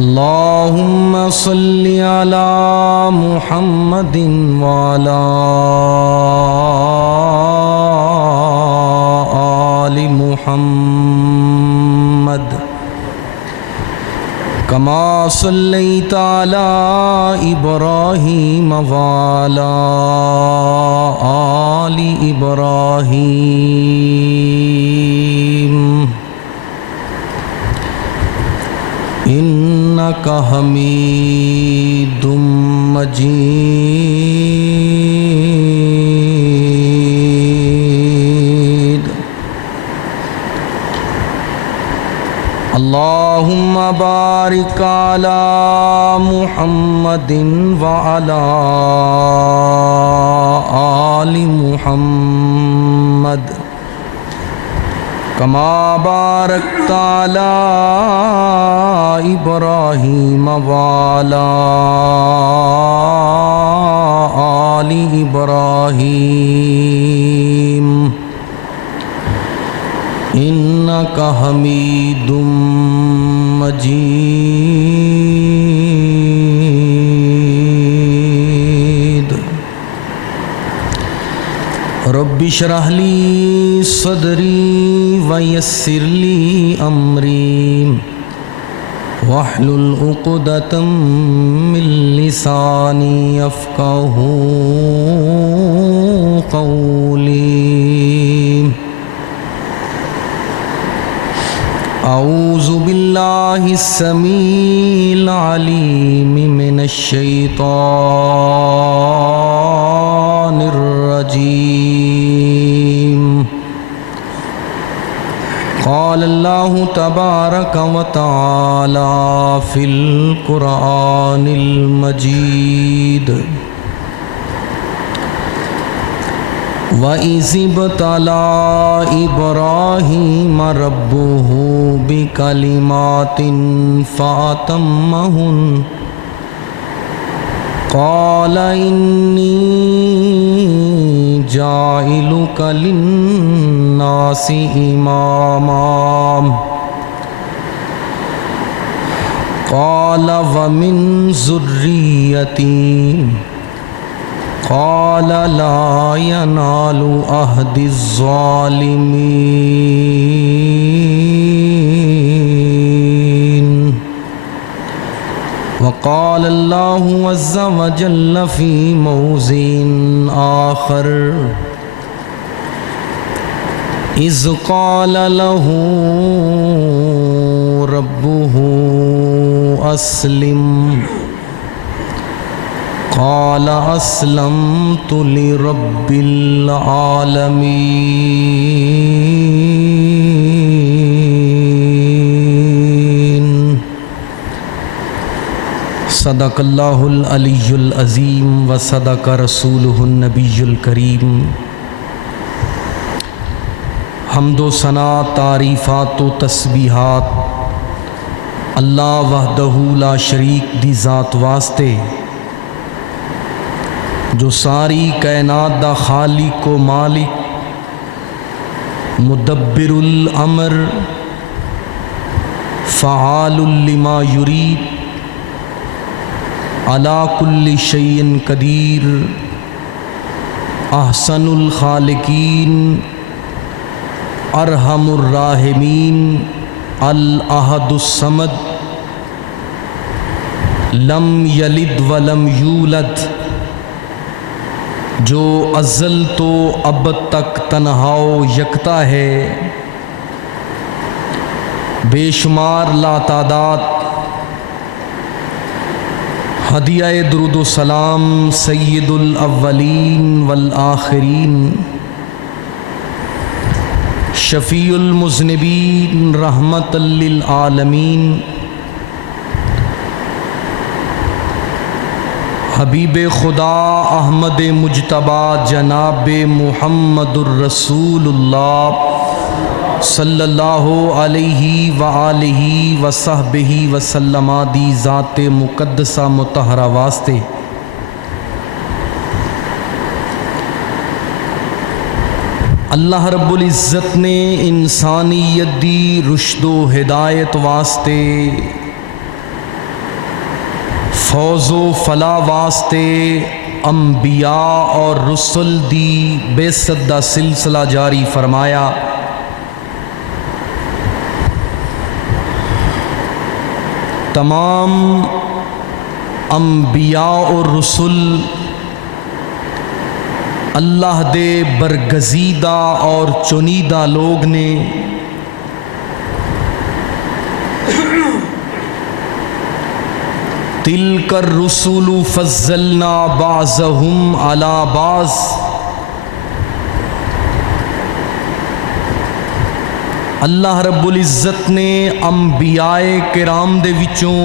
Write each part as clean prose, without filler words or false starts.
اللهم صل على محمد وعلى آل محمد كما صليت على إبراهيم وعلى آل إبراهيم إنك حميد مجيد اللهم بارك على محمد وعلى آل محمد كما باركت على إبراهيم وعلى آل إبراهيم إنك حميد مجيد رب اشرح لي صدري ويسر لي أمري واحلل عقدة من لساني يفقهوا قولي أعوذ بالله السميع العليم من الشيطان الرجيم قال الله تبارك وتعالى في القرآن المجيد وَإِذِ ابْتَلَى إِبْرَاهِيمَ رَبُّهُ بِكَلِمَاتٍ فَأَتَمَّهُنَّ قَالَ إِنِّي جَاعِلُكَ لِلنَّاسِ إِمَامًا قَالَ وَمِنْ ذُرِّيَّتِي قال لا ينال عهد الظالمين وقال الله عز وجل في موضع آخر إذ قال له ربه أسلم قال أسلمت لرب العالمين صدق اللہ العلی العظیم وصدق رسولہ النبی الکریم حمد و ثنا تعریفات و تسبیحات اللہ وحدہ لا شریک دی ذات واسطے جو ساری کائنات دا خالق و مالک مدبر الامر فعال لما یرید علی کل شیء قدیر احسن الخالقین ارحم الراحمین الاحد الصمد لم یلد ولم یولد جو ازل تو ابد تک تنہا و یکتا ہے بے شمار لا تعداد ہدیہ درود و سلام سید الاولین والآخرین شفیع المذنبین رحمت للعالمین حبیب خدا احمد مجتبی جناب محمد الرسول اللہ صلی اللہ علیہ وآلہ وصحبہ وسلم دی ذات مقدسہ مطہرہ واسطے اللہ رب العزت نے انسانیت دی رشد و ہدایت واسطے فوز و فلاح واسطے انبیاء اور رسل دی بعثت دا سلسلہ جاری فرمایا۔ تمام انبیاء اور رسل اللہ دے برگزیدہ اور چنیدہ لوگ نے۔ تلک الرسل فضلنا بعضهم علی بعض، اللہ رب العزت نے انبیاء کرام دے وچوں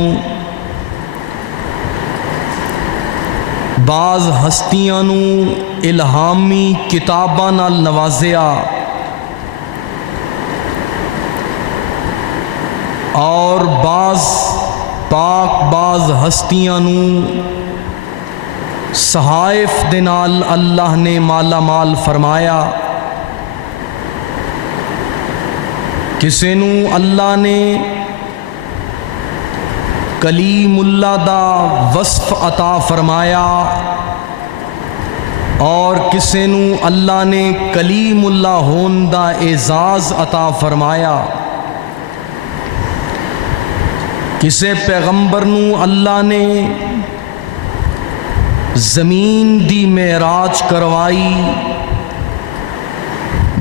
بعض ہستیاں نو الہامی کتاباں نال نوازیا اور بعض ہستیاں نو صحائف دے نال اللہ نے مالا مال فرمایا۔ کسے نو اللہ نے کلیم اللہ دا وصف عطا فرمایا اور کسے نو اللہ نے کلیم اللہ ہون دا اعزاز عطا فرمایا۔ کسے پیغمبر نو اللہ نے زمین دی معراج کروائی،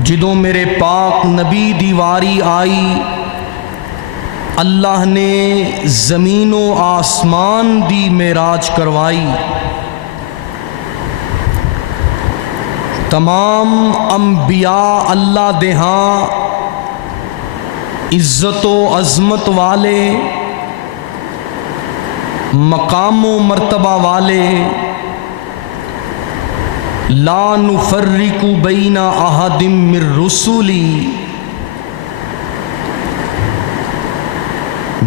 جدوں میرے پاک نبی دی واری آئی اللہ نے زمین و آسمان دی معراج کروائی۔ تمام انبیاء اللہ دے ہاں عزت و عظمت والے، مقام و مرتبہ والے، لا نفرق بین احد من رسلی،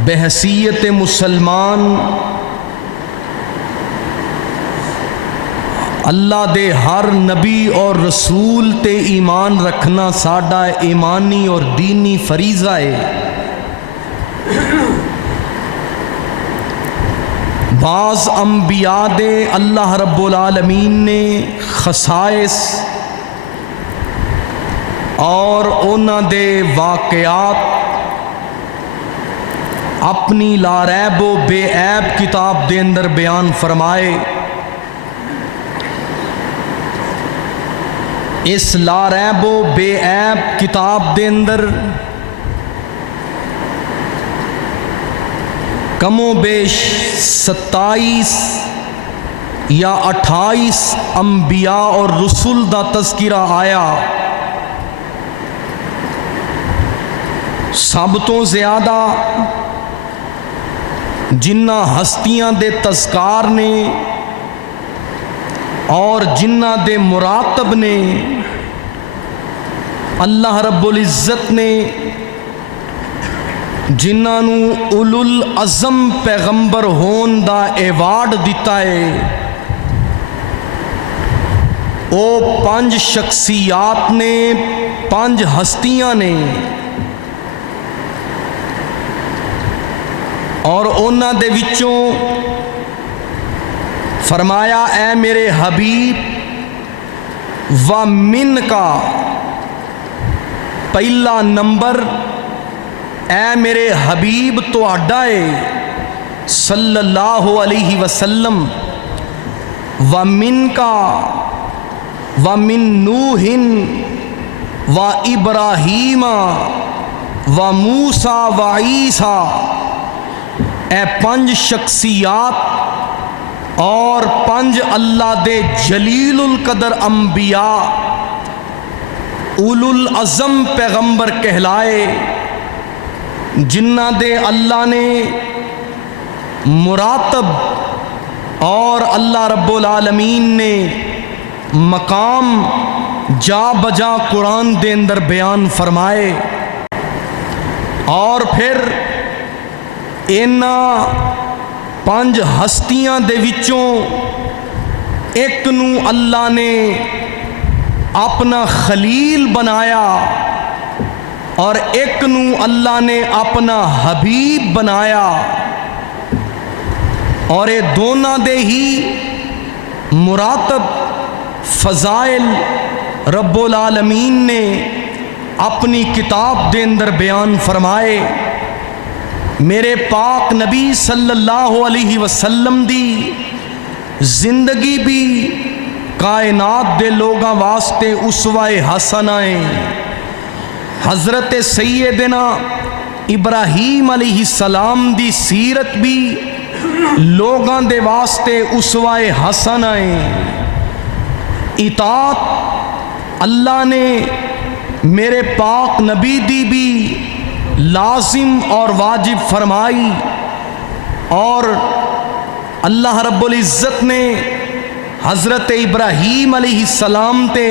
بحیثیت مسلمان اللہ دے ہر نبی اور رسول تے ایمان رکھنا ساڈا ایمانی اور دینی فریضہ ہے۔ بعض انبیاء دے اللہ رب العالمین نے خصائص اور انہاں دے واقعات اپنی لاریب و بے عیب کتاب دے اندر بیان فرمائے۔ اس لاریب و بے عیب کتاب دے اندر کم و بیش 27 یا 28 انبیاء اور رسول دا تذکرہ آیا۔ سب تو زیادہ جنہ ہستیاں دے تذکار نے اور جنہ دے مراتب نے اللہ رب العزت نے جنہاں نو اولو العزم پیغمبر ہون دا ایوارڈ دیتا ہے، او 5 شخصیات نے، 5 ہستیاں نے، اور انہاں دے وچوں فرمایا اے میرے حبیب و من کا پہلا نمبر اے میرے حبیب تو اڈائے صلی اللہ علیہ وسلم، و من کا و من نوح و ابراہیم و موسیٰ و عیسیٰ، اے 5 شخصیات اور 5 اللہ دے جلیل القدر انبیاء اولو العزم پیغمبر کہلائے، جنہ دے اللہ نے مراتب اور اللہ رب العالمین نے مقام جا بجا قرآن دے اندر بیان فرمائے۔ اور پھر انہاں 5 ہستیاں دے وچوں ایک نو اللہ نے اپنا خلیل بنایا اور ایک نو اللہ نے اپنا حبیب بنایا۔ اور اے دونوں دے ہی مراتب فضائل رب العالمین نے اپنی کتاب دے اندر بیان فرمائے۔ میرے پاک نبی صلی اللہ علیہ وسلم دی زندگی بھی کائنات دے لوگاں واسطے اسوہ حسنہ ہے۔ حضرت سیدنا ابراہیم علیہ السلام دی سیرت بھی لوگاں دے واسطے اسوہ حسنہ ہے۔ اطاعت اللہ نے میرے پاک نبی دی بھی لازم اور واجب فرمائی، اور اللہ رب العزت نے حضرت ابراہیم علیہ السلام تے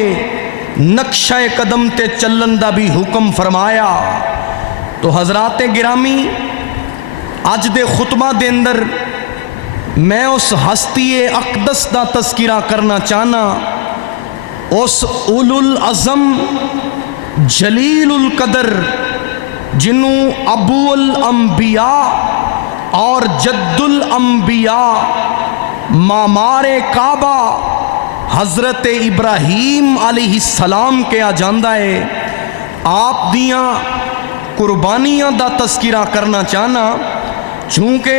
نقشہ قدم تے چلن دا بھی حکم فرمایا۔ تو حضرات گرامی، اج دے خطبہ دے اندر میں اس ہستی اقدس دا تذکرہ کرنا چاہنا، اس اولو العزم جلیل القدر جنوں ابو الانبیاء اور جد الانبیاء معمار کعبہ حضرت ابراہیم علیہ السلام کیا جاندہ ہے۔ آپ دیاں قربانیاں دا تذکرہ کرنا چاہنا، چونکہ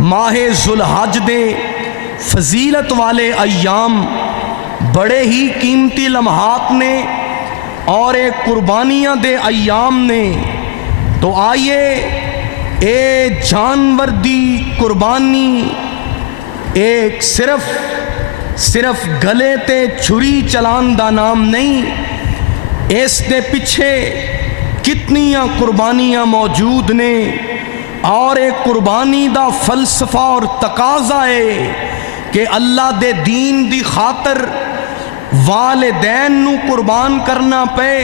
ماہ ذوالحج دے فضیلت والے ایام بڑے ہی قیمتی لمحات نے اور ایک قربانیاں دے ایام نے، تو آئیے اے جانور دی قربانی ایک صرف گلے تے چھری چلان دا نام نہیں، اس دے پیچھے کتنیاں قربانیاں موجود نے، اور ایک قربانی دا فلسفہ اور تقاضا ہے کہ اللہ دے دین دی خاطر والدین نو قربان کرنا پے،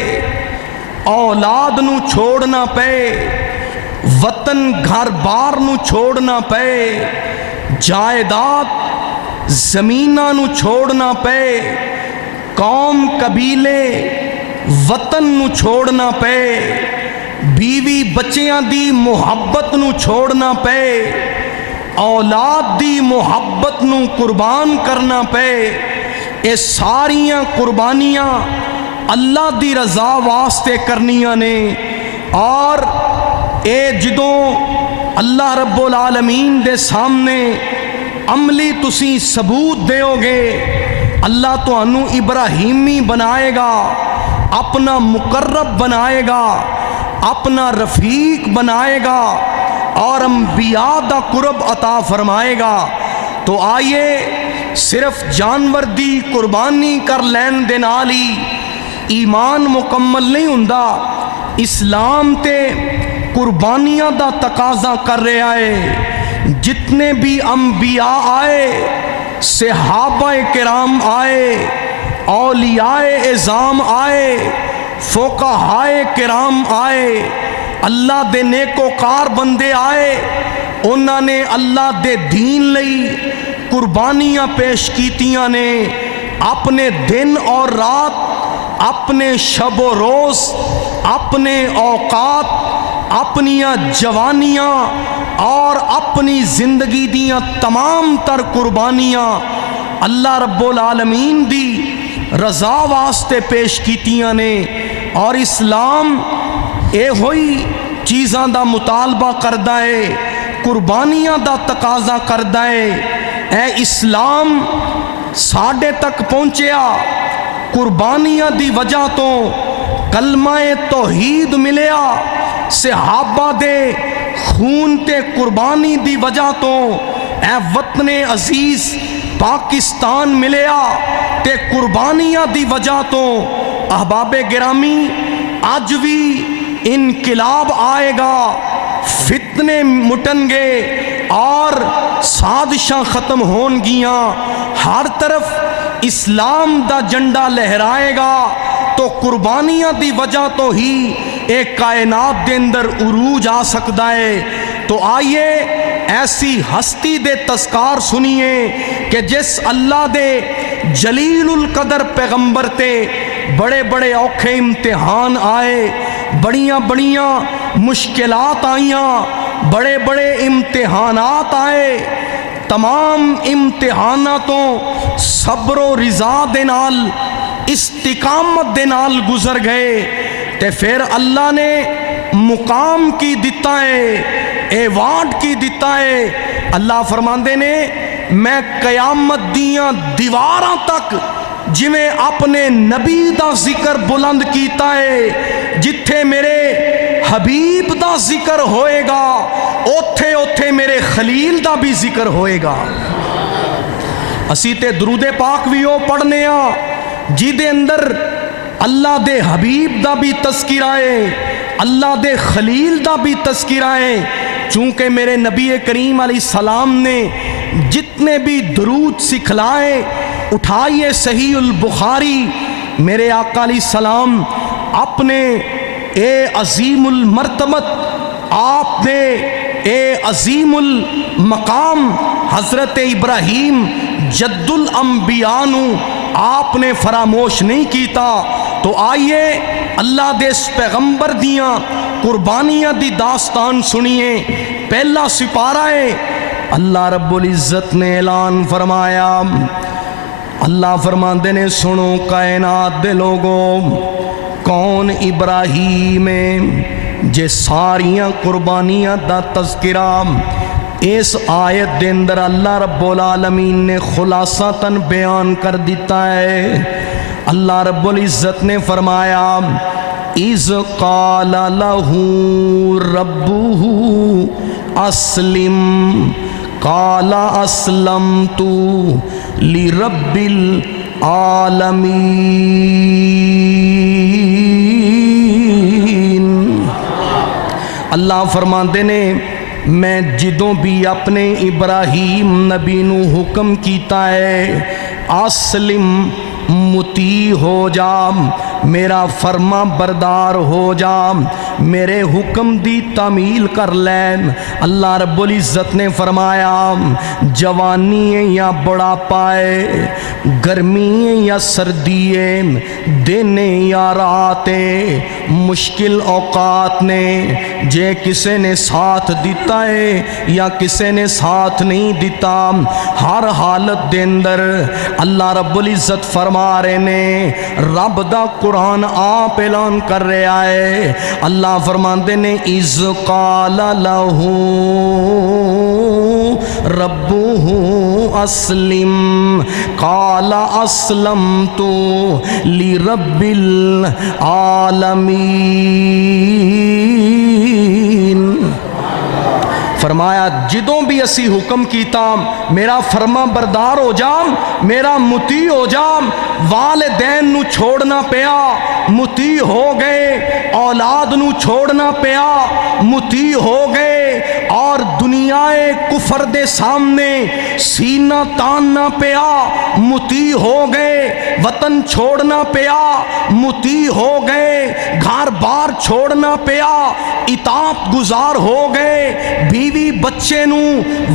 اولاد نو چھوڑنا پے، وطن گھر بار نو چھوڑنا پے، جائیداد زمیناں نو چھوڑنا پے، قوم قبیلے وطن نو چھوڑنا پے، بیوی بچیاں دی محبت نو چھوڑنا پے، اولاد دی محبت نو قربان کرنا پے۔ اے ساریاں قربانیاں اللہ دی رضا واسطے کرنیاں نے، اور اے جدوں اللہ رب العالمین دے سامنے عملی تسی ثبوت دیو گے، اللہ تو انو ابراہیمی بنائے گا، اپنا مقرب بنائے گا، اپنا رفیق بنائے گا، اور انبیاء دا قرب عطا فرمائے گا۔ تو آئیے صرف جانور دی قربانی کر لین دے نال ہی ایمان مکمل نہیں ہوندا، اسلام تے قربانیاں دا تقاضا کر رہا ہے۔ جتنے بھی انبیاء آئے، صحابہ کرام آئے، اولیاء اعظام آئے، فقہائے کرام آئے، اللہ دے نیکوکار بندے آئے، انہاں نے اللہ دے دین لئی قربانیاں پیش کیتیاں نے، اپنے دن اور رات، اپنے شب و روز، اپنے اوقات، اپنیاں جوانیاں اور اپنی زندگی دیاں تمام تر قربانیاں اللہ رب العالمین دی رضا واسطے پیش کیتیاں نے۔ اور اسلام اے ہوئی چیزاں دا مطالبہ کردہ ہے، قربانیاں دا تقاضا کردہ ہے۔ اے اسلام ساڈے تک پہنچیا قربانیاں دی وجہ تو، کلمہ توحید ملیا صحابہ دے خون تے قربانی دی وجہ تو، اے وطن عزیز پاکستان ملیا تے قربانیاں دی وجہ تو۔ احباب گرامی، آج بھی انقلاب آئے گا، فتنے مٹن گے اور سازشاں ختم ہون گیاں، ہر طرف اسلام دا جھنڈا لہرائے گا، تو قربانیاں دی وجہ تو ہی ایک کائنات دے اندر عروج آ سکتا ہے۔ تو آئیے ایسی ہستی دے تذکار سنیے کہ جس اللہ دے جلیل القدر پیغمبر تے بڑے بڑے اوکھے امتحان آئے، بڑیاں بڑیاں مشکلات آئیاں، بڑے بڑے امتحانات آئے، تمام امتحاناتوں صبر و رضا دے نال استقامت دے نال گزر گئے تے پھر اللہ نے مقام کی دیتا ہے، ایوارڈ کی دیتا ہے۔ اللہ فرماندے نے میں قیامت دیاں دیواراں تک جویں اپنے نبی دا ذکر بلند کیتا ہے، جتھے میرے حبیب دا ذکر ہوئے گا اوتھے اوتھے میرے خلیل دا بھی ذکر ہوئے گا۔ اسی تے درود پاک بھی او پڑھنے ہاں جی دے اندر اللہ دے حبیب دا بھی تذکرہ ہے، اللہ دے خلیل دا بھی تذکرہ ہے۔ چونکہ میرے نبی کریم علیہ السلام نے جتنے بھی درود سکھلائے، اٹھائیے صحیح البخاری، میرے آقا علیہ السلام اپنے اے عظیم المرتبت، آپ نے اے عظیم المقام حضرت ابراہیم جد الانبیاء نو آپ نے فراموش نہیں کیتا۔ تو آئیے اللہ دے اس پیغمبر دیاں قربانیاں دی داستان سنیے۔ پہلا سپارہ ہے، اللہ رب العزت نے اعلان فرمایا، اللہ فرماندے نے سنو کائنات دے لوگوں، کون ابراہیم جے ساریاں قربانیاں دا تذکرہ اس آیت دے اندر اللہ رب العالمین نے خلاصتاً بیان کر دیتا ہے۔ اللہ رب العزت نے فرمایا اِذْ قَالَ لَهُ رَبُّهُ أَسْلِمْ قَالَ أَسْلَمْتُ لِرَبِّ الْعَالَمِينَ۔ اللہ فرماندے نے میں جدوں بھی اپنے ابراہیم نبی نو حکم کیتا ہے اسلم مطیع ہو جا، میرا فرما بردار ہو جا، میرے حکم دی تعمیل کر لے۔ اللہ رب العزت نے فرمایا جوانی ہے یا بڑھاپا ہے، گرمی ہے یا سردی ہے، دن ہے یا رات ہے، مشکل اوقات نے، جے کسے نے ساتھ دیتا ہے یا کسے نے ساتھ نہیں دیتا، ہر حالت دے اندر اللہ رب العزت فرما رہے نے، رب دا قرآن آپ اعلان کر رہا ہے۔ اللہ فرماندے نے اِذْ قَالَ لَهُ رَبُّهُ أَسْلِمْ قَالَ أَسْلَمْتُ لِرَبِّ الْعَالَمِينَ۔ فرمایا جدوں بھی اسی حکم کیتا میرا فرما بردار ہو جا، میرا مطیع ہو جا، والدین نو چھوڑنا پیا، مطیع ہو گئے، اولاد نو چھوڑنا پیا، مطیع ہو گئے، اور دنیا کفر دے سامنے سینہ تاننا پیا، مطیع ہو گئے، وطن چھوڑنا پیا، مطیع ہو گئے، گھر بار چھوڑنا پیا، اطاعت گزار ہو گئے، بیوی بچے نو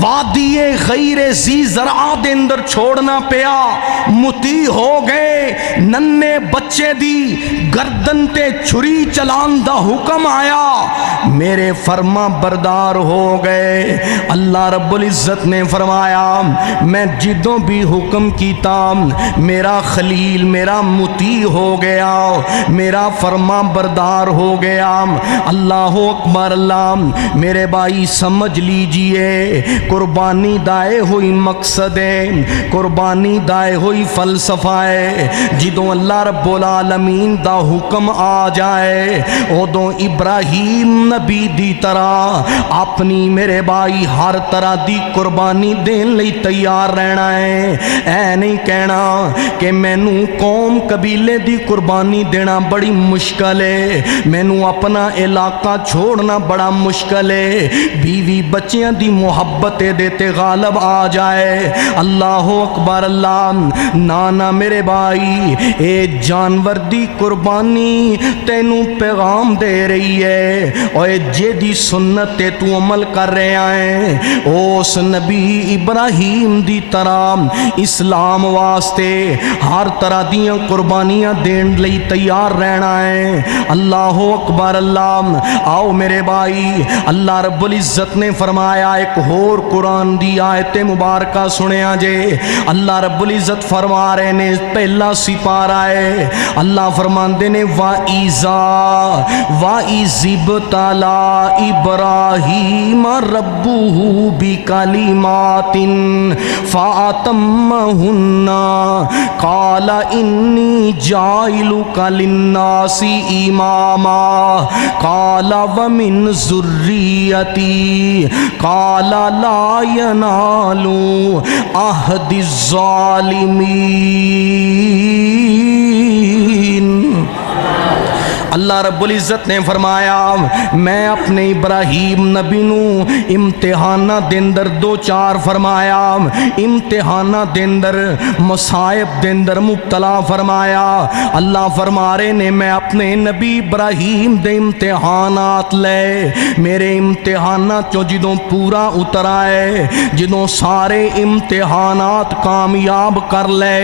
وادی غیر ذی زرع دے اندر چھوڑنا پیا، مطیع ہو گئے، ننے بچے دی گردن تے چھری چلان دا حکم آیا، میرے فرما بردار ہو گئے۔ اللہ رب العزت نے فرمایا میں جدوں بھی حکم کیتا میرا خلیل میرا مطیع ہو گیا، میرا فرما بردار ہو گیا۔ اللہ اکبر۔ اللہ میرے بھائی سمجھ لیجئے قربانی دائے ہوئی مقصد ہے، قربانی دائے ہوئی فلسفہ ہے۔ جدوں اللہ رب العالمین دا حکم آ جائے ادوں ابراہیم نبی دی طرح اپنی میرے بھائی ہر طرح دی قربانی دین لئی تیار رہنا ہے۔ اے نہیں کہنا کہ مینوں قوم قبیلے دی قربانی دینا بڑی مشکل ہے، مینوں اپنا علاقہ چھوڑنا بڑا مشکل ہے، بیوی بچیاں دی محبت دیتے غالب آ جائے۔ اللہ اکبر۔ اللہ نانا میرے بھائی اے جانور دی قربانی تینوں پیغام دے رہی ہے، اور جے دی سنت تے تو عمل کر رہے ہیں اس نبی ابراہیم دی طرح اسلام واسطے ہر طرح دیاں قربانیاں دین لئی تیار رہنا ہے۔ اللہ اکبر۔ اللہ آؤ میرے بھائی، اللہ رب العزت نے فرمایا ایک اور قرآن دی آیت مبارکہ سنیا جے۔ اللہ رب العزت فرما رہے نے پہلا سپارہ ہے، اللہ فرماندے نے وَإِذِ ابْتَلَىٰ إِبْرَاهِيمَ رَبُّهُ بِكَلِمَاتٍ فَأَتَمَّهُنَّ قَالَ إِنِّي جَاعِلُكَ لِلنَّاسِ إِمَامًا قَالَ وَمِنْ ذُرِّيَّتِي قَالَ لَا يَنَالُ عَهْدِ الظَّالِمِينَ۔ اللہ رب العزت نے فرمایا میں اپنے ابراہیم نبی نو امتحانہ دیندر دو چار فرمایا، امتحانہ دیندر مصائب دیندر مبتلا فرمایا۔ اللہ فرما رہے نے میں اپنے نبی ابراہیم دے امتحانات لے، میرے امتحانات چو جدوں پورا اتر آئے، جدوں سارے امتحانات کامیاب کر لے،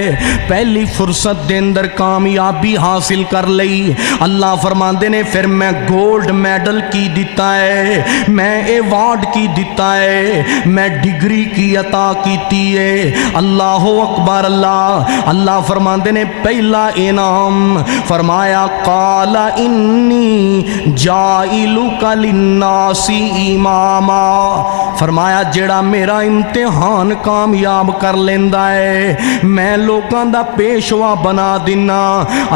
پہلی فرصت دیندر کامیابی حاصل کر لئی، اللہ فرماندے نے پھر میں گولڈ میڈل کی دیتا ہے، میں ایوارڈ کی دیتا ہے، میں ڈگری کی عطا کیتی ہے۔ اللہ اکبر، اللہ فرماندے نے پہلا انعام فرمایا قال انی جائلک للناس اماما، فرمایا جڑا میرا امتحان کامیاب کر لیندا ہے میں لوکاں دا پیشوا بنا دینا۔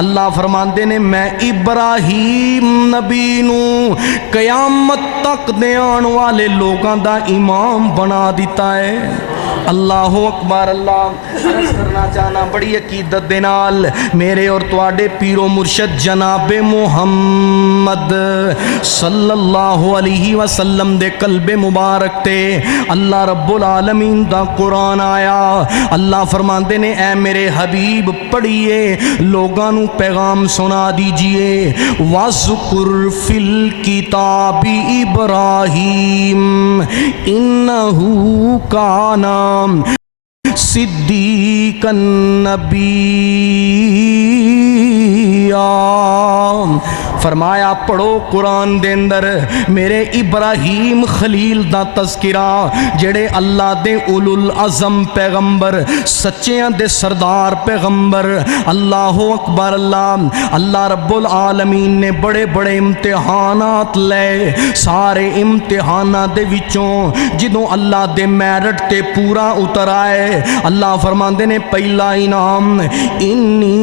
اللہ فرماندے نے میں ابراہیم نبی نو قیامت تک دے آن والے لوگاں دا امام بنا دیتا ہے۔ اللہ اکبر، اللہ عرض کرنا چاہنا بڑی عقیدت دے نال میرے اور تواڈے پیر و مرشد جناب محمد صلی اللہ علیہ وسلم دے قلب مبارک تے اللہ رب العالمین دا قرآن آیا۔ اللہ فرماندے نے اے میرے حبیب پڑھیے، لوگاں نو پیغام سنا دیجئے، وَاذْكُرْ فِي الْكِتَابِ إِبْرَاهِيمَ إِنَّهُ كَانَ صدیقا نبیّا۔ فرمایا پڑھو قرآن دے اندر میرے ابراہیم خلیل دا تذکرہ، جڑے اللہ دے اولو العظم پیغمبر، سچیاں دے سردار پیغمبر۔ اللہ اکبر، اللہ رب العالمین نے بڑے بڑے امتحانات لے، سارے امتحانات دے وچوں جدوں اللہ دے میرٹ تے پورا اتر آئے، اللہ فرماندے نے پہلا انعام انی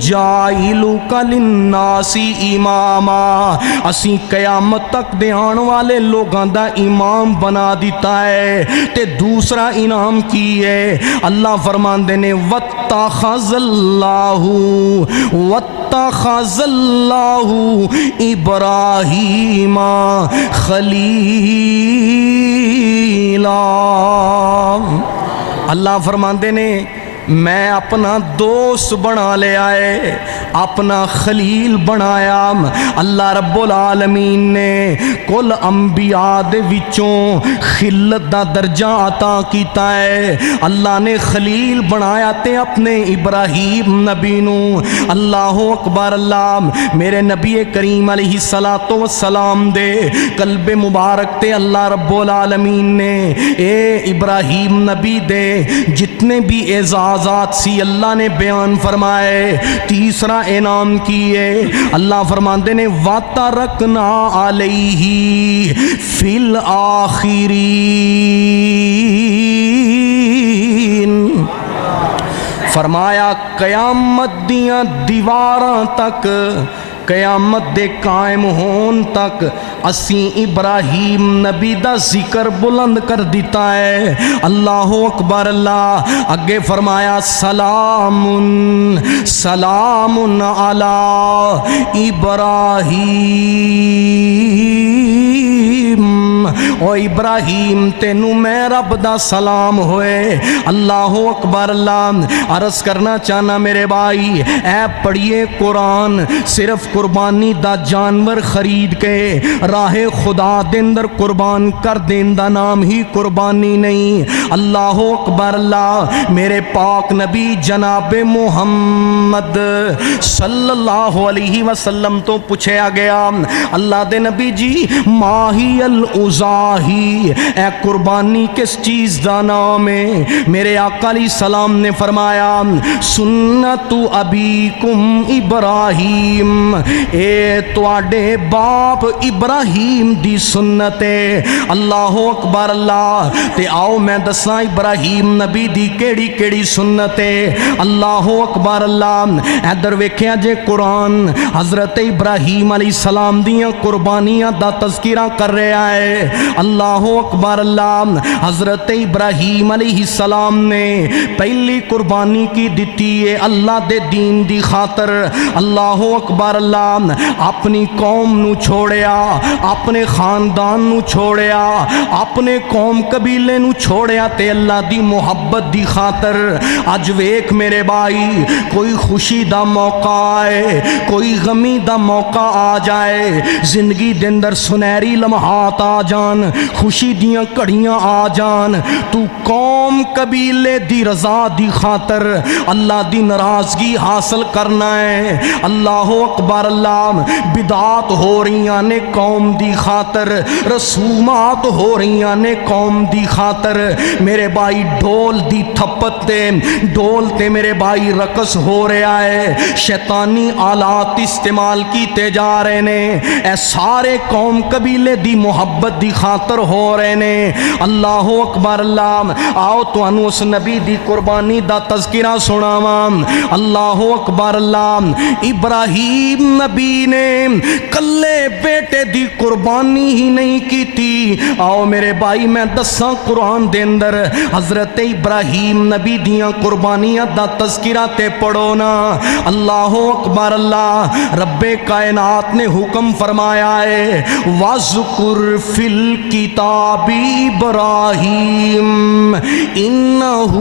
جائلک للناس اماما، اسی قیامت تک دے آن والے لوگاں دا امام بنا دیتا ہے۔ تے دوسرا انعام کی ہے، اللہ فرماندے نے واتخذ اللہ ابراہیم خلیلا۔ اللہ فرماندے نے میں اپنا دوست بنا لے آئے، اپنا خلیل بنایا۔ اللہ رب العالمین نے کل انبیاء دے وچوں خلت دا درجہ عطا کیتا ہے، اللہ نے خلیل بنایا تے اپنے ابراہیم نبی نو۔ اللہ اکبر، اللہ میرے نبی کریم علیہ السلام دے قلب مبارک تے اللہ رب العالمین نے اے ابراہیم نبی دے جتنے بھی اعزازات سی اللہ نے بیان فرمائے۔ تیسرا انعام کیے، اللہ فرماندے نے وَتَرَكْنَا عَلَيْهِ فِي الْآخِرِينَ، فرمایا قیامت دیاں دیواراں تک، قیامت دے قائم ہون تک اسی ابراہیم نبی دا ذکر بلند کر دیتا ہے۔ اللہ اکبر، اللہ اگے فرمایا سلام سلام علی ابراہیم او ابراہیم تینو میں رب دا سلام ہوئے۔ اللہ اکبر۔ اللہ عرض کرنا چاہنا میرے بھائی، اے پڑھیے قرآن، صرف قربانی دا جانور خرید کے راہ خدا دے اندر قربان کر دین دا نام ہی قربانی نہیں۔ اللہ اکبر۔ اللہ میرے پاک نبی جناب محمد صلی اللہ علیہ وسلم تو پوچھا گیا، اللہ دے نبی جی ماہی الاضاحی، اے قربانی کس چیز دا نام ہے؟ میرے آقا علیہ السلام نے فرمایا سنت ابیکم ابراہیم، اے تواڈے باپ ابراہیم دی سنت ہے۔ اللہ اکبر۔ اللہ تے آؤ میں دساں ابراہیم نبی دی کیڑی کیڑی سنت ہے۔ اللہ اکبر۔ اللہ ادھر ویکھیا جے قرآن حضرت ابراہیم علیہ السلام دیاں قربانیاں دا تذکرہ کر رہا ہے۔ اللہ اکبر۔ اللہ حضرت ابراہیم علیہ السلام نے پہلی قربانی کی دیتی ہے اللہ دے دین دی خاطر۔ اللہ اکبر۔ اللہ اپنی قوم نو چھوڑیا، اپنے خاندان نو چھوڑیا، اپنے قوم قبیلے نو چھوڑیا تے اللہ دی محبت دی خاطر۔ اج ویکھ میرے بھائی، کوئی خوشی دا موقع آئے، کوئی غمی دا موقع آ جائے، زندگی دے اندر سنہری لمحات آ جان، خوشی دیاں کڑیاں آ جان، تو قوم قبیلے دی رضا دی خاطر اللہ دی ناراضگی حاصل کرنا ہے۔ اللہ اکبر۔ اللہ بدعات ہو رہی نے قوم دی خاطر، رسومات ہو رہی نے قوم دی خاطر۔ میرے بھائی ڈھول دی تھپت تے ڈھول تے میرے بھائی رقص ہو رہا ہے، شیطانی آلات استعمال کیتے جا رہے نے، اے سارے قوم قبیلے دی محبت دی خاطر ہو رہے نے۔ اللہ اکبر۔ اللہ آؤ تانوں اس نبی دی قربانی دا تذکرہ سناواں۔ اللہ اکبر۔ اللہ ابراہیم نبی نے کلے بیٹے دی قربانی ہی نہیں کیتی۔ آؤ میرے بھائی میں دساں قرآن دے اندر حضرت ابراہیم نبی دیاں قربانیاں دا تذکرہ تے پڑھو نا۔ اللہ اکبر۔ اللہ رب کائنات نے حکم فرمایا ہے وَذْكُرْ فِي الْكِتَابِ إِبْرَاهِيمَ إِنَّهُ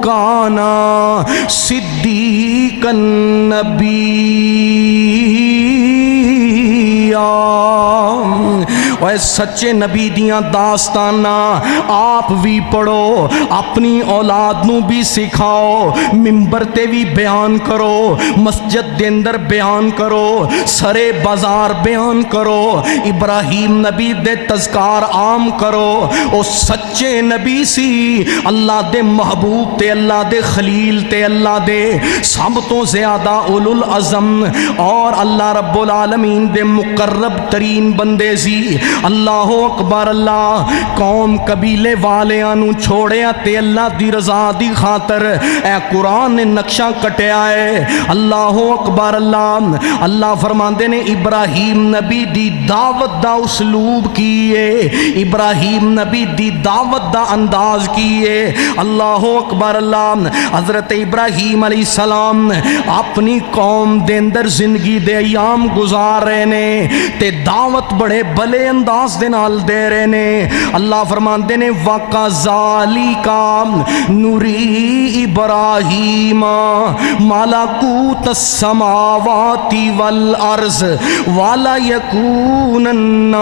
كَانَ صِدِّيقًا نَبِيًّا۔ اے سچے نبی دیاں داستانہ آپ بھی پڑھو، اپنی اولاد نو بھی سکھاؤ، ممبر تے بھی بیان کرو، مسجد دے اندر بیان کرو، سرے بازار بیان کرو، ابراہیم نبی دے تذکار عام کرو۔ او سچے نبی سی، اللہ دے محبوب تے اللہ دے خلیل تے اللہ دے سب تو زیادہ اولو العزم اور اللہ رب العالمین دے مقرب ترین بندے سی۔ اللہ اکبر۔ اللہ قوم قبیلے والیاں نو چھوڑیا تے اللہ دی رضا دی خاطر اے قرآن نے نقشہ کٹیا ہے۔ اللہ اکبر۔ اللہ اللہ فرماندے نے ابراہیم نبی دی دعوت دا اسلوب کیے، ابراہیم نبی دی دعوت دا انداز کیے۔ اللہ اکبر۔ اللہ حضرت ابراہیم علیہ السلام اپنی قوم دے اندر زندگی دے ایام گزار رہے نے تے دعوت بڑے بھلے انداز دے نال دے رہے نے۔ اللہ فرماندے نے وَكَذَلِكَ نُرِي إِبْرَاهِيمَ مَلَكُوتَ السَّمَاوَاتِ وَالْأَرْضِ وَلَيَكُونَنَّ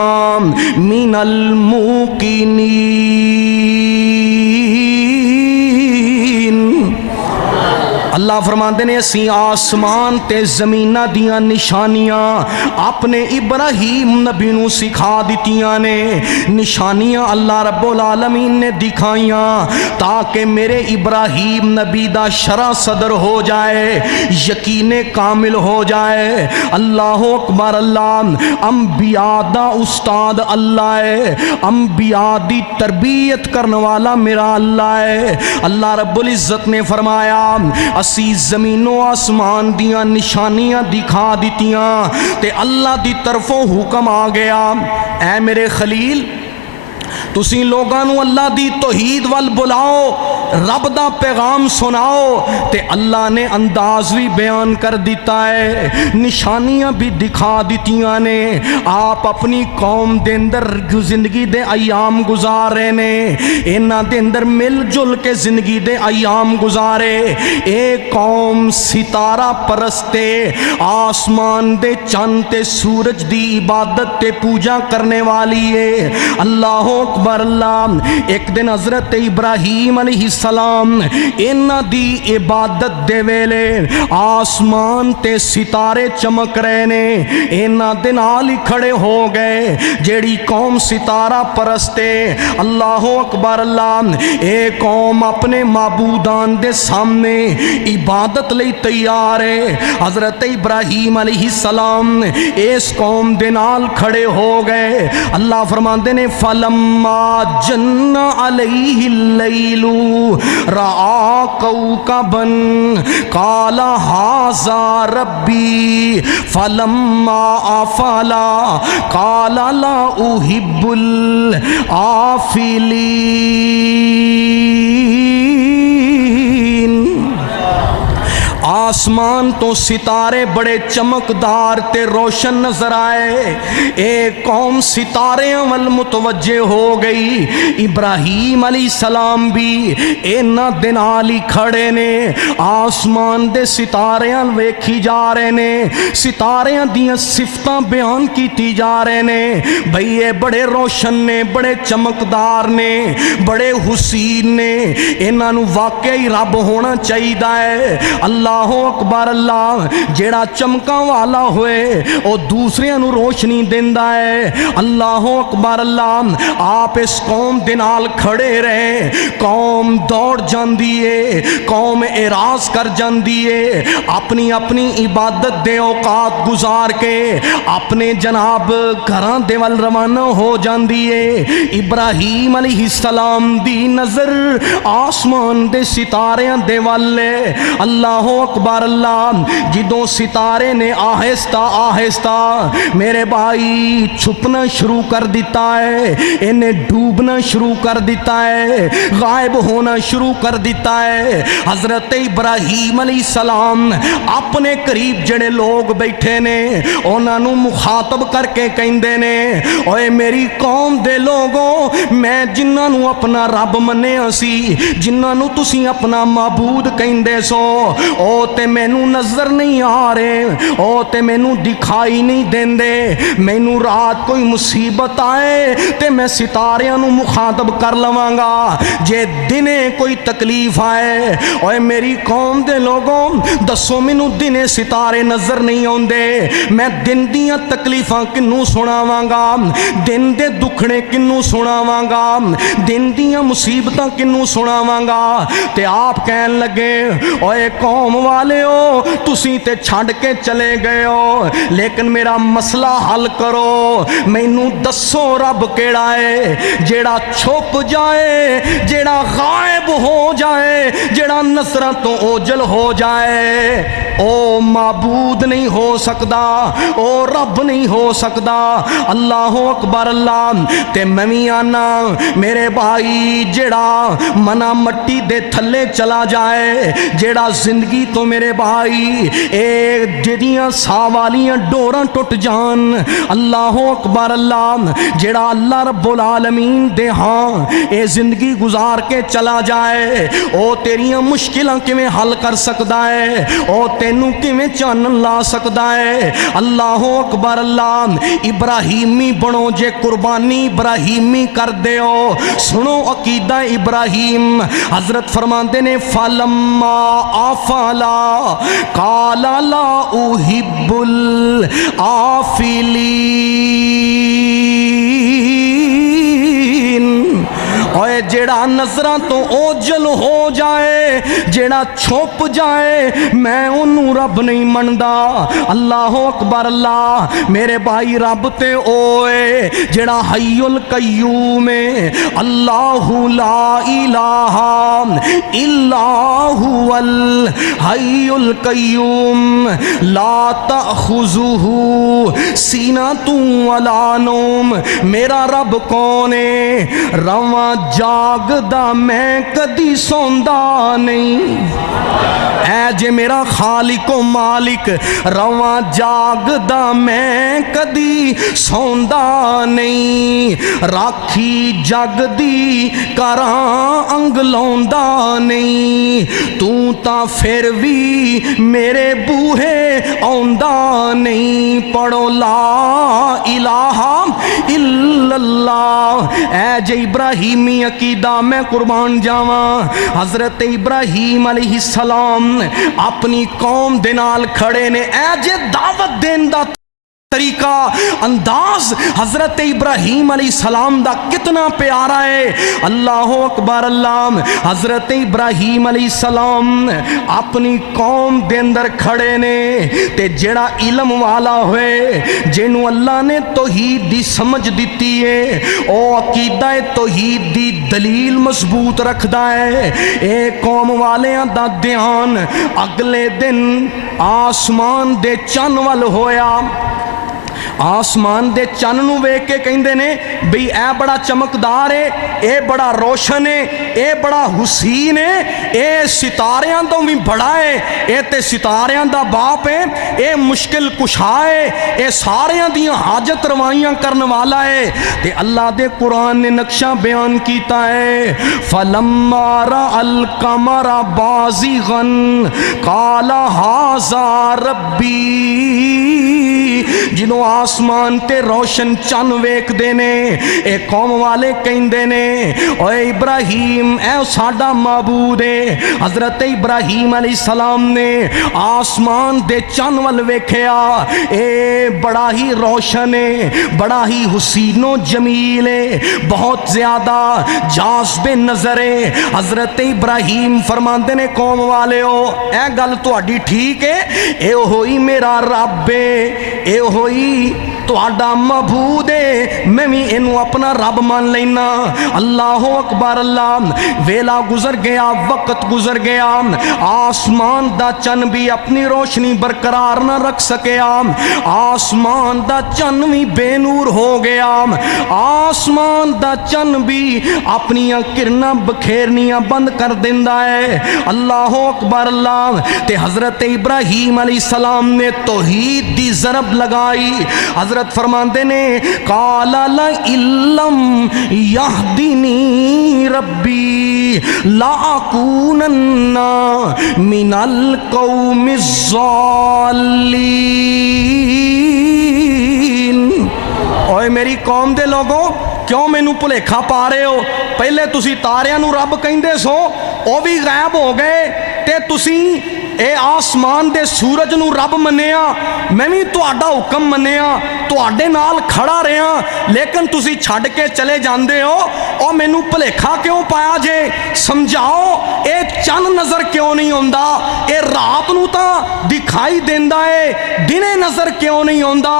مِنَ الْمُوقِنِينَ۔ اللہ فرماندے نے اسی آسمان تے زمینہ دیاں نشانیاں اپنے ابراہیم نبی نو سکھا دیتیاں نے، نشانیاں اللہ رب العالمین نے دکھائیاں تاکہ میرے ابراہیم نبی دا شرع صدر ہو جائے، یقین کامل ہو جائے۔ اللہ اکبر۔ اللہ انبیاء دا استاد اللہ ہے، انبیاء دی تربیت کرنے والا میرا اللہ ہے۔ اللہ رب العزت نے فرمایا اسی زمین و آسمان دیاں نشانیاں دکھا دیتیاں تے اللہ دی طرفوں حکم آ گیا اے میرے خلیل تسی لوگاں نو اللہ دی توحید وال بلاؤ، رب دا پیغام سناؤ تے اللہ نے انداز بھی بیان کر دیتا ہے، نشانیاں بھی دکھا دیتیاں نے۔ آپ اپنی قوم دے اندر زندگی دے ایام گزار رہے نے، انہاں دے اندر مل جل کے زندگی دے ایام گزارے۔ ایک قوم ستارہ پرستے، آسمان دے چاند تے سورج دی عبادت تے پوجا کرنے والی ہے۔ اللہ اکبر اللہ۔ ایک دن حضرت ابراہیم علیہ السلام انہاں دی عبادت دے ویلے آسمان تے ستارے چمک رہے نے، انہاں دے نال ہی کھڑے ہو گئے جیڑی قوم ستارہ پرستے۔ اللہ اکبر اللہ۔ ایک قوم اپنے معبودان دے سامنے عبادت لئی تیار ہے۔ حضرت ابراہیم علیہ السلام اس قوم دے نال کھڑے ہو گئے۔ اللہ فرماندے نے فلما جن علیہ اللیل رآ کوکبا قال ھذا ربی فلما افلا قال لا احب الآفلین۔ آسمان تو ستارے بڑے چمکدار تے روشن نظر آئے، ایک قوم ستارے ول متوجہ ہو گئی۔ ابراہیم علیہ السلام بھی اینا دن آلی کھڑے نے، آسمان دے ستاریاں ویکھی جا رہے نے، ستاریاں دیاں صفتاں بیان کیتی جا رہے نے، بھئی یہ بڑے روشن نے، بڑے چمکدار نے، بڑے حسین نے، انہاں نو واقعی رب ہونا چاہیدا ہے۔ اللہ اکبر اللہ۔ جیڑا چمکا والا ہوئے او دوسرے نو روشنی دیندا ہے۔ اللہ اکبر اللہ۔ آپ اس قوم دے نال کھڑے رہے، قوم دوڑ جاندی ہے، قوم اعراض کر جاندی ہے، اپنی اپنی عبادت دے اوقات گزار کے اپنے جناب گھراں دے ول روانہ ہو جاندی ہے۔ ابراہیم علیہ السلام دی نظر آسمان دے ستاریاں دے ول ہے۔ اللہ اکبر اللہ۔ جدوں ستارے نے آہستہ آہستہ میرے بھائی چھپنا شروع کر دیتا ہے، انہیں ڈوبنا شروع کر دیتا ہے، غائب ہونا شروع کر دیتا ہے، حضرت ابراہیم علیہ السلام اپنے قریب جڑے لوگ بیٹھے نے انہاں نو مخاطب کر کے کہندے نے، اوے میری قوم دے لوگوں، میں جنہاں نو اپنا رب منیا سی، جنہاں نو تسی اپنا معبود کہندے سو، او تے مینوں نظر نہیں آ رہے، او تے مینوں دکھائی نہیں دیندے، مینوں رات کوئی مصیبت آئے تے میں ستاریاں نو مخاطب کر لواں گا، جے دنے کوئی تکلیف آئے، اوے میری قوم دے لوگوں دسو مینوں دنے ستارے نظر نہیں آندے، میں دن دیاں تکلیفاں کنوں سناواں گا، دن دے دکھڑے کنوں سناواں گا، دن دیاں مصیبتاں کنوں سناواں گا۔ تے آپ کہن لگے اوے قوم والے ہو، تسی تے چھڑ کے چلے گئے ہو، لیکن میرا مسئلہ حل کرو، مینوں دسو رب کیڑا ہے جیڑا چھپ جائے، جیڑا غائب ہو جائے، جیڑا نظراں تو اوجل ہو جائے، او معبود نہیں ہو سکدا، او رب نہیں ہو سکدا۔ اللہ اکبر اللہ۔ تے میں آنا میرے بھائی جیڑا منا مٹی دے تھلے چلا جائے، جیڑا زندگی تو میرے بھائی اے جدیاں سا والیاں ڈوراں ٹوٹ جان، اللہ اکبر اللہ، جیڑا اللہ رب العالمین دے ہاں اے زندگی گزار کے چلا جائے، او تیریاں مشکلاں کیویں حل کر سکدا ہے، او تینوں کیویں چانن لا سکدا ہے۔ اللہ اکبر اللہ۔ ابراہیمی بنو، جے قربانی ابراہیمی کر دیو، سنو عقیدہ ابراہیم۔ حضرت فرماندے نے فلما آفلا قال لا احب الآفلین۔ اوے جیڑا نظراں تو اوجل ہو جائے، جیڑا چھپ جائے، میں انہوں رب نہیں مندا۔ اللہ اکبر اللہ۔ میرے بھائی رب تے اوے جیڑا حی القیوم ہے، اللہ لا الہ الا هو الحی القیوم لا تأخذہ سینۃ ولا نوم. میرا رب کون ہے؟ رواں جاگدا میں کدی سوندا نہیں. اے جے میرا خالق و مالک رواں جاگدا میں کدی سوندا نہیں. راکھی جگ دی کراں انگ لوندا نہیں. تو تا پھر بھی میرے بوہے آوندا نہیں. پڑھو لا الہ الا اللہ. اے جے ابراہیمی عقیدہ میں قربان جاواں. حضرت ابراہیم علیہ السلام اپنی قوم دے نال کھڑے نے. اے جے دعوت دین دا طریقہ انداز حضرت ابراہیم علیہ السلام دا کتنا پیارا ہے. اللہ اکبر اللہ. حضرت ابراہیم علیہ السلام اپنی قوم دے اندر کھڑے نے تے جڑا علم والا ہوئے جنوں اللہ نے توحید دی سمجھ دیتی ہے او عقیدہ توحید دی دلیل مضبوط رکھدا ہے. اے قوم والیاں دا دھیان اگلے دن آسمان دے چن ول ہویا. آسمان دے چن نو ویکھ کے کہندے نے بھئی اے بڑا چمکدار ہے, اے بڑا روشن ہے, اے بڑا حسین ہے, اے ستاریاں تو بھی بڑا ہے, اے تے ستاریاں دا باپ ہے, اے مشکل کشا ہے, اے ساریاں دیاں حاجت روائیاں کرن والا ہے. تے اللہ دے قرآن نے نقشہ بیان کیتا ہے فَلَمَّا رَأَى الْقَمَرَ بَازِغًا قَالَ هَٰذَا رَبِّي. جنہوں آسمان تے روشن چن ویک دینے اے قوم والے کہندے نے اے ابراہیم اے ساڈا معبود ہے. حضرت ابراہیم علیہ السلام نے آسمان دے چن ول ویکھیا, اے بڑا ہی روشن ہے, بڑا ہی حسین و جمیل ہے, بہت زیادہ جاذب نظر ہے. حضرت ابراہیم فرماندے نے قوم والےو اے گل تہاڈی ٹھیک ہے, اے ہوئی میرا رب ہے, اے ہوئی تہاڈا معبود ہے, میں بھی اینو اپنا رب مان لینا. اللہ اکبر اللہ. ویلا گزر گیا, وقت گزر گیا, آسمان دا چن بھی اپنی روشنی برقرار نہ رکھ سکیا, آسمان دا چن بھی بے نور ہو گیا, آسمان دا چن بھی اپنی کرنا بکھیرنیاں بند کر دیندا ہے. اللہ اکبر اللہ. تے حضرت ابراہیم علیہ السلام نے توحید دی ضرب لگائی. حضرت فرماندے نے قال لَئِلَّمْ يَهْدِنِي رَبِّي لَأَكُونَنَّ مِنَ الْقَوْمِ الضَّالِّينَ. اوے میری قوم دے لوگوں کیوں مینوں بھلیکھا پا رہے ہو؟ پہلے تسی تاریاں نو رب کہندے سو, او بھی غائب ہو گئے, تے تسی اے آسمان دے سورج نو رب منیا, میں بھی تہاڈا حکم منیا, تہاڈے نال کھڑا رہا, لیکن تسی چھڈ کے چلے جاندے ہو. او مینوں بھلیکھا کیوں پایا جے؟ سمجھاؤ اے چن نظر کیوں نہیں ہوندا؟ اے رات نو تاں دکھائی دیندا ہے, دنے نظر کیوں نہیں ہوندا؟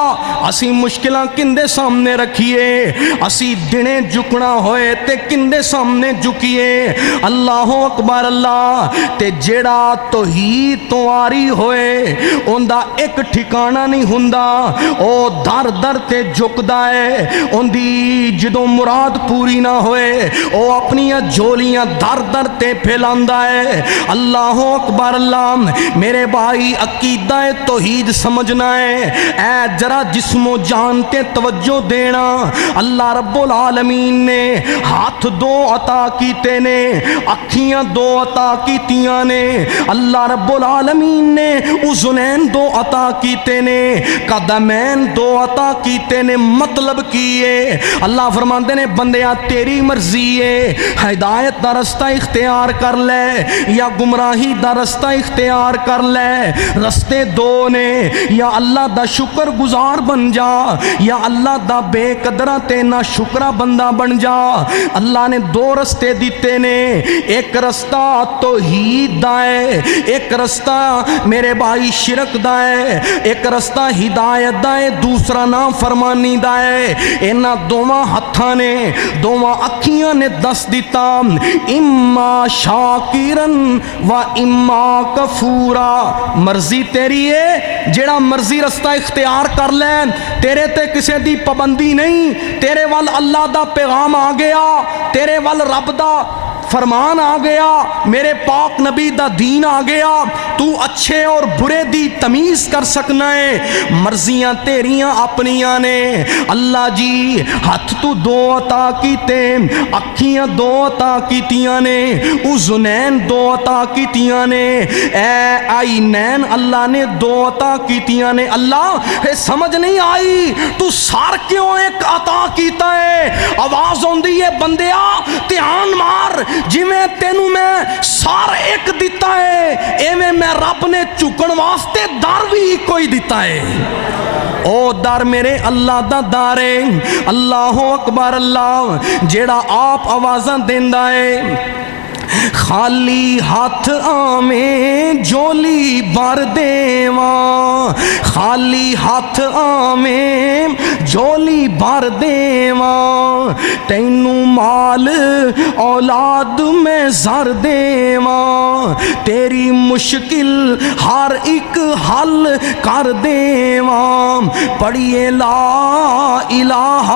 اسی مشکلاں کندے سامنے رکھیے, اسی دنے جھکنا ہوئے تے کندے سامنے جھکیے. اللہ اکبر اللہ. تے جیڑا توحید تو آری ہوئے اوندا ایک ٹھکانہ نہیں ہوندا, او در در تے جھکدا ہے, اوندی جدوں مراد پوری نہ ہوئے او اپنی جھولیاں در در تے پھیلاندا ہے. اللہ اکبر اللہ. میرے بھائی عقیدہ توحید سمجھنا ہے, اے ذرا جسم و جان تے توجہ دینا. اللہ رب العالمین نے ہاتھ دو عطا کیتے نے, اکھیاں دو عطا کیتیاں نے, اللہ رب العالمین نے اذنین دو عطا کیتے نے, قدمین دو عطا کیتے نے. مطلب کیے اللہ فرماندے نے بندیا تیری مرضی ہے, ہدایت دا رستہ اختیار کر لے یا گمراہی دا رستہ اختیار کر لے. رستے دو نے, یا اللہ دا شکر گزار بن جا یا اللہ دا بے قدرہ تے نا شکرہ بندہ بن جا. اللہ نے دو رستے دیتے نے, ایک رستہ توحید دا ہے, ایک رستہ میرے بھائی شرک دا ہے، ایک رستہ ہدایت دا ہے، دوسرا نا فرمانی دا ہے۔ انہاں دوواں ہتھاں نے دوواں اکھیاں نے دس دیتا اما شاکرن و اما کفورا، مرضی تیری ہے، جیڑا مرضی رستہ اختیار کر لے، تیرے تے کسے دی پابندی نہیں، تیرے وال اللہ دا پیغام آ گیا، تیرے وال رب دا فرمان آ گیا، میرے پاک نبی دا دین آ گیا، تو اچھے اور برے دی تمیز کر سکنا ہے۔ مرضیاں تیریاں اپنیاں نے، اللہ جی ہاتھ تو دو عطا کیتے، اکھیاں دو عطا کیتیاں نے، اذنین دو عطا کیتیاں نے، اے عینین اللہ نے دو عطا کیتیاں نے۔ اللہ اے سمجھ نہیں آئی تو سار کیوں ایک عطا کیتا ہے؟ آواز ہوندی ہے بندیا دھیان مار، جویں تینوں میں سار ایک دیتا ہے، ایویں میں رب نے چکن واسطے در بھی کوئی دیتا ہے۔ او در میرے اللہ دا دار ہے۔ اللہ اکبر، اللہ جیڑا آپ آوازاں دیندا ہے، خالی ہاتھ آویں جولی بھر دیواں، خالی ہاتھ آویں جولی بھر دیواں، تینوں مال اولاد میں زر دیواں، تیری مشکل ہر ایک حل کر دیواں، پڑھیے لا الہ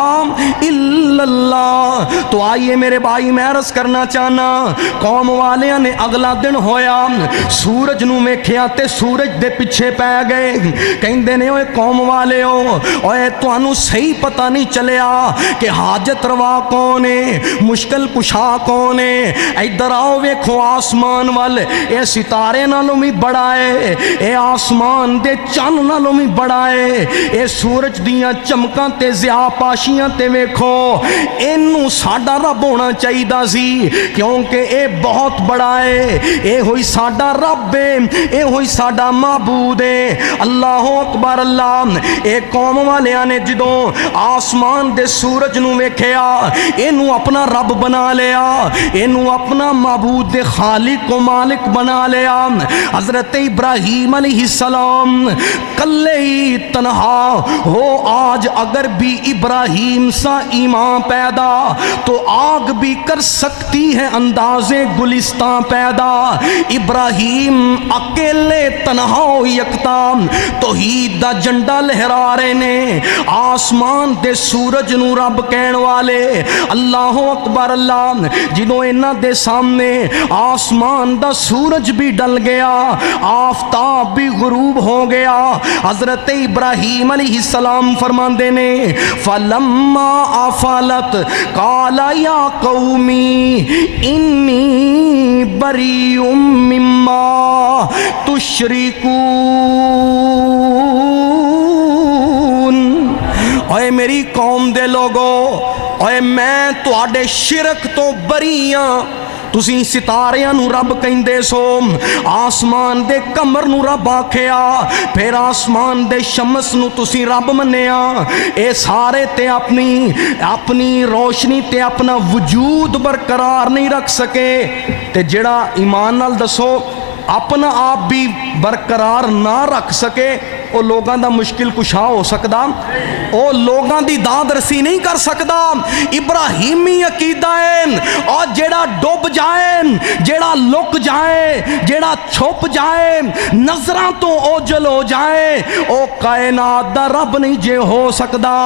الا اللہ۔ تو آئیے میرے بھائی میں عرض کرنا چاہنا، قوم والیاں نے اگلا دن ہویا سورج نو ویکھیا تے سورج دے پیچھے پے گئے، کہندے نے اوے قوم والے ہو، اوے تانوں صحیح پتہ نہیں چلیا کہ حاجت روا کون ہے، مشکل کشا کون ہے؟ ادھر آؤ ویکھو آسمان وال، اے ستارے نالوں بھی بڑا ہے، اے آسمان دے چن نالوں بھی بڑا ہے، اے سورج دیاں چمکاں تے ضیا پاشیاں تے ویکھو، اینوں ساڈا رب ہونا چاہیدا سی کیونکہ اے بہت بڑا ہے، اے ہوئی ساڈا رب ہے، اے ہوئی ساڈا معبود ہے۔ اللہ اکبر، اللہ اے قوم والیاں نے جدوں آسمان دے سورج نو ویکھیا، اینو اپنا رب بنا لیا، اینو اپنا معبود دے خالق و مالک بنا لیا۔ حضرت ابراہیم علیہ السلام کلے ہی تنہا ہو، آج اگر بھی ابراہیم سا ایمان پیدا تو آگ بھی کر سکتی ہے انداز گلستان پیدا۔ ابراہیم اکیلے تنہا یکتا توحید دا جھنڈا لہرا رہے نے، آسمان دے سورج نو رب کہن والے۔ اللہ اکبر، اللہ جدوں انہاں دے سامنے آسمان دا سورج بھی ڈل گیا، آفتاب بھی غروب ہو گیا، حضرت ابراہیم علیہ السلام فرماندے نے فلما افلت قال یا قومی انی بریء مما تشرکون، اے میری قوم دے لوگو، اے میں تواڈے شرک تو بری ہاں۔ تسی ستاریاں نو رب کہندے سو، آسمان دے قمر نو رب آکھیا، پھر آسمان دے شمس نو تسی رب منیا، اے سارے تے اپنی روشنی تے اپنا وجود برقرار نہیں رکھ سکے، تے جڑا ایمان نال دسو اپنا آپ بھی برقرار نہ رکھ سکے، او لوگاں دا مشکل کشا ہو سکدا، او لوگاں دی داد رسی نہیں کر سکدا۔ ابراہیمی عقیدہ ہے، اور جیڑا ڈوب جائے، جیڑا لک جائے، جیڑا چھپ جائے، نظراں تو اوجل ہو جائے، او کائنات دا رب نہیں جے ہو سکدا۔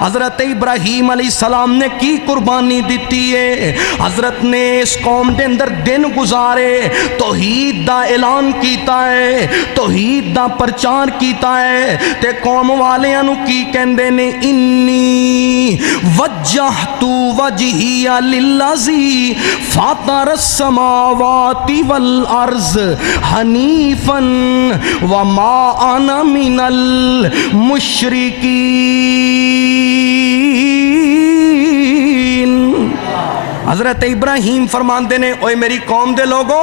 حضرت ابراہیم علیہ السلام نے کی قربانی دیتی ہے، حضرت نے اس قوم دے اندر دن گزارے، توحید دا اعلان کیتا ہے، توحید دا پرچار کیتا ہے، تے قوم والیاں نو کی کہندے نے انی وجہت وجہی للذی فاطر السماوات والارض حنیفا وما انا من المشرکین۔ حضرت ابراہیم فرماندے نے اوے میری قوم دے لوگو،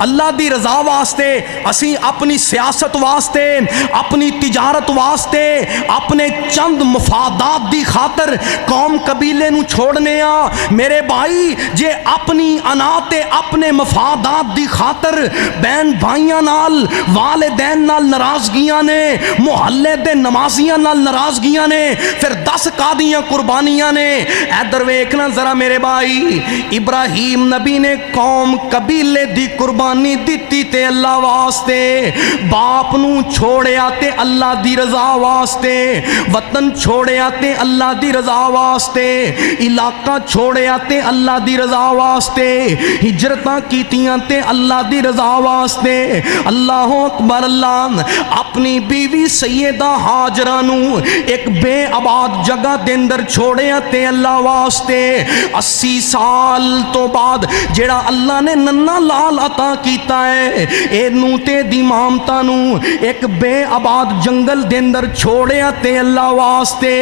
اللہ دی رضا واسطے اسی اپنی سیاست واسطے اپنی تجارت واسطے اپنے چند مفادات دی خاطر قوم قبیلے نو چھوڑنے آ میرے بھائی جے اپنی انا تے اپنے مفادات دی خاطر بہن بھائیاں نال والدین نال ناراضگیاں نے محلے دے نمازیاں نال ناراضگیاں نے پھر 10 قادیاں قربانیاں نے ادھر ویکھنا ذرا میرے بھائی ابراہیم نبی نے قوم قبیلے دی قربانی دیتی تے اللہ واسطے باپ نو چھوڑیا تے اللہ دی رضا واسطے وطن چھوڑیا تے اللہ دی رضا واسطے علاقہ چھوڑیا تے اللہ دی رضا واسطے ہجرتاں کیتیاں تے اللہ دی رضا واسطے اللہ اکبر اللہ اپنی بیوی سیدہ ہاجرہ نو ایک بے آباد جگہ دے اندر چھوڑیا تے اللہ واسطے 80 سال تو بعد جیڑا اللہ نے ننا لال عطا کیتا ہے اے نو تے دی مامتا نو ایک بے آباد جنگل دے اندر چھوڑیا تے اللہ واسطے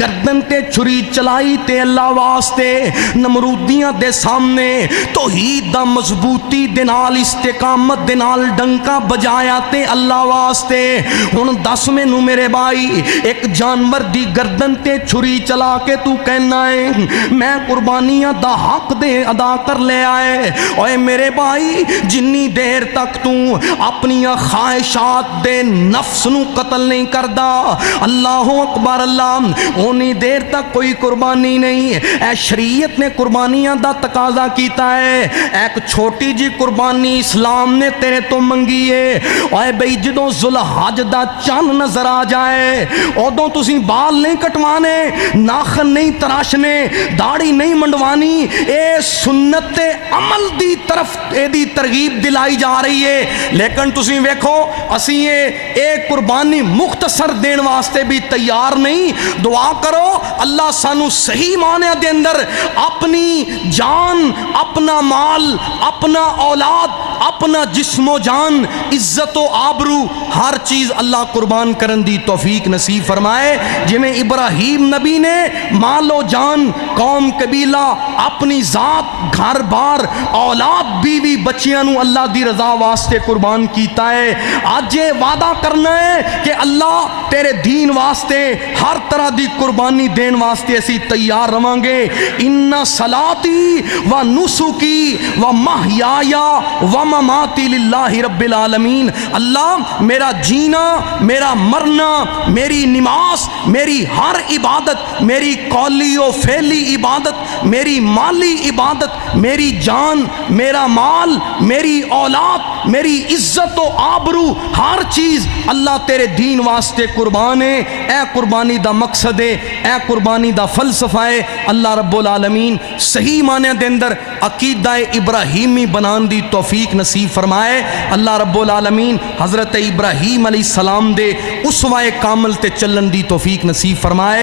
گردن تے چھری چلائی تے اللہ واسطے نمرودیاں دے سامنے توحید دا مضبوطی دے نال استقامت دے نال ڈنکا بجایا تے اللہ واسطے ہن 10 مینوں میرے بھائی ایک جانور دی گردن تے چھری چلا کے تو کہنا ہے میں قربانیاں دا حق دے ادا کر لے آئے اوے میرے بھائی جنی دیر تک تو اپنی خواہشات دے نفس نو قتل نہیں کردا اللہ اکبر اللہ اونی دیر تک کوئی قربانی نہیں اے شریعت نے قربانیاں دا تقاضا کیتا ہے ایک چھوٹی جی قربانی اسلام نے تیرے تو منگی ہے اوے بھئی جدوں ذوالحج دا چند نظر آ جائے ادوں تسی بال نہیں کٹوانے ناخن نہیں تراشنے داڑھی نہیں منڈوانی اے سنت عمل دی طرف اے دی ترغیب دلائی جا رہی ہے لیکن تسی ویکھو اسی اے قربانی مختصر دین واسطے بھی تیار نہیں دعا کرو اللہ سانو صحیح معنی دے اندر اپنی جان اپنا مال اپنا اولاد اپنا جسم و جان عزت و آبرو ہر چیز اللہ قربان کرن دی توفیق نصیب فرمائے جی میں ابراہیم نبی نے مال و جان قوم قبیلہ اپنی ذات گھر بار اولاد بیوی بچیاں نو اللہ دی رضا واسطے قربان کیتا ہے آج یہ وعدہ کرنا ہے کہ اللہ تیرے دین واسطے ہر طرح دی قربانی دین واسطے اسی تیار رہاں گے ان صلاتی و نسکی و محیایا و مماتی للہ رب العالمین اللہ میرا جینا میرا مرنا میری نماز میری ہر عبادت میری قولی و فعلی عبادت میری مالی عبادت میری جان میرا مال میری اولاد میری عزت و آبرو ہر چیز اللہ تیرے دین واسطے قربان ہے اے قربانی دا مقصد ہے اے قربانی دا فلسفہ ہے اللہ رب العالمین صحیح معنی دے اندر عقیدہ ابراہیمی بنان دی توفیق نصیب فرمائے اللہ رب العالمین حضرت ابراہیم علیہ السلام دے اسوہ کامل تے چلن دی توفیق نصیب فرمائے